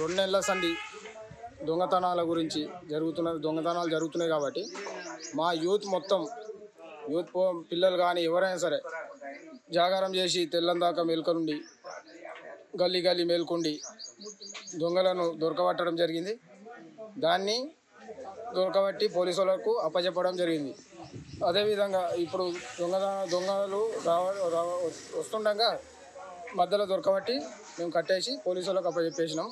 2 నెలల సంది దొంగతనాల గురించి దొంగతనాలు జరుగుతున్నాయి కాబట్టి మా యూత్ మొత్తం పిల్లలు కానీ ఎవరైనా సరే జాగారం చేసి తెల్లందాకా మేల్కొండి గల్లీ గల్లీ మేల్కొండి దొంగలను దొరకబట్టడం జరిగింది. దాన్ని దొరకబట్టి పోలీసు వాళ్ళకు అప్పచెప్పడం జరిగింది. అదేవిధంగా ఇప్పుడు దొంగలు వస్తుండగా మధ్యలో దొరకబట్టి మేము కట్టేసి పోలీసు వాళ్ళకు అప్పచెప్పేసినాం.